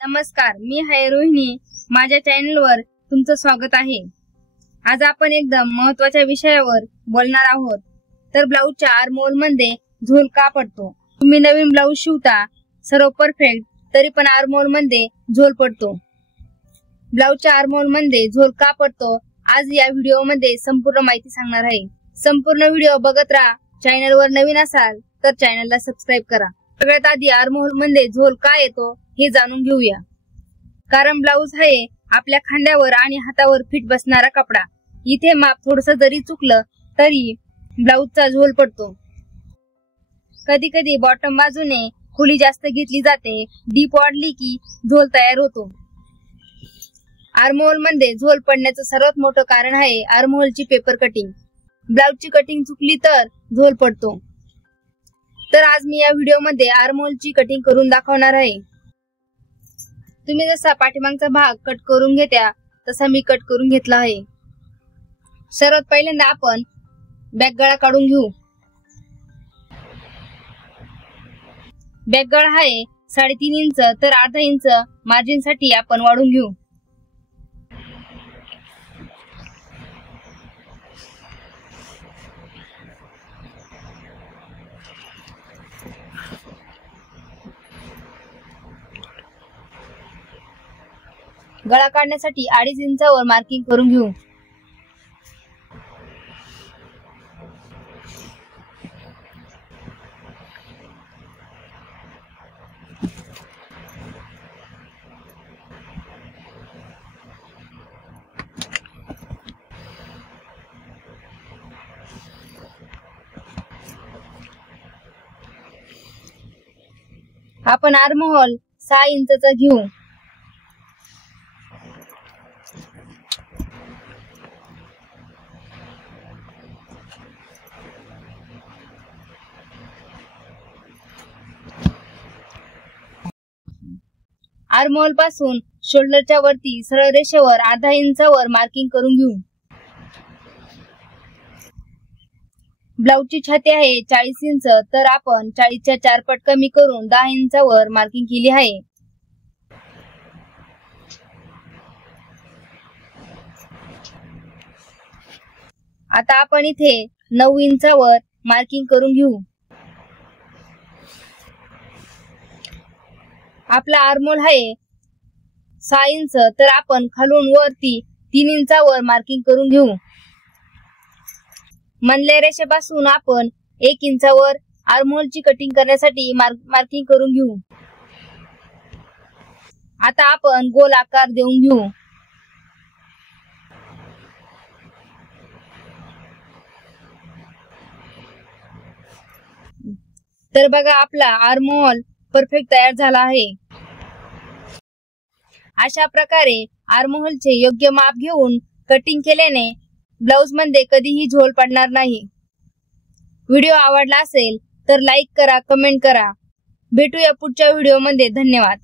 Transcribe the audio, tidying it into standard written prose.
नमस्कार, मी आहे रोहिणी. माझ्या चॅनलवर तुमचं स्वागत आहे. आज आपण एकदम महत्त्वाच्या विषयावर बोलणार आहोत. तर ब्लाऊजच्या आर्महोल मध्ये झोल का पडतो? तुम्ही नवीन ब्लाऊज शिवता, सर्व परफेक्ट, तरी पण आर्महोल मध्ये झोल पडतो. ब्लाऊजच्या आर्महोल मध्ये झोल का पडतो? आज या व्हिडिओ मध्ये संपूर्ण माहिती सांगणार आहे. संपूर्ण व्हिडिओ बघत राहा. चॅनलवर नवीन असाल तर चॅनलला सबस्क्राईब करा. सगळ्यात आधी आर्महोल मध्ये झोल का येतो हे जाणून घेऊया. कारण ब्लाऊज आहे आपल्या खांद्यावर आणि हातावर फिट बसणारा कपडा. इथे माप थोडस जरी चुकलं तरी ब्लाऊजचा झोल पडतो. कधी कधी बॉटम बाजूने खोली जास्त घेतली जाते, डीप वाढली की झोल तयार होतो. आर्महोल मध्ये झोल पडण्याचं सर्वात मोठं कारण आहे आर्महोलची पेपर कटिंग. ब्लाऊजची कटिंग चुकली तर झोल पडतो. तर आज मी या व्हिडिओ मध्ये आर्महोलची कटिंग करून दाखवणार आहे. तुम्ही जसा पाठीमागचा भाग कट करून घेत्या तसा मी कट करून घेतला आहे. सर्वात पहिल्यांदा आपण बॅक गळा काढून घेऊ. बॅक गळा आहे 3.5 इंच, तर अर्धा इंच मार्जिन साठी आपण वाढून घेऊ. गळा काढण्यासाठी 2.5 इंचावर मार्किंग करून घेऊ. आपण आर्महोल 6 इंचचा घेऊ. आर्महोल पासून शोल्डरच्या वरती सरळ रेषेवर अर्धा इंचावर मार्किंग करून घेऊ. ब्लाऊजची छाती आहे 40 इंच, तर आपण 40च्या 4 पट कमी करून 10 इंचावर मार्किंग केली आहे. आता आपण इथे 9 इंचावर मार्किंग करून घेऊ. आपला आर्महोल आहे 6 इंच, तर आपण खालून वरती 3 इंचावर मार्किंग करून घेऊ. मनल्या रेषेपासून आपण 1 इंचावर आर्महोलची कटिंग करण्यासाठी मार्किंग करून घेऊ. आता आपण गोल आकार देऊन घेऊ. तर बघा, आपला आर्महोल परफेक्ट तयार झाला आहे. अशा प्रकारे आर्महोलचे योग्य माप घेऊन कटिंग केल्याने ब्लाऊज मध्ये कधीही झोल पडणार नाही. व्हिडिओ आवडला असेल तर लाईक करा, कमेंट करा. भेटूया पुढच्या व्हिडिओ मध्ये. धन्यवाद.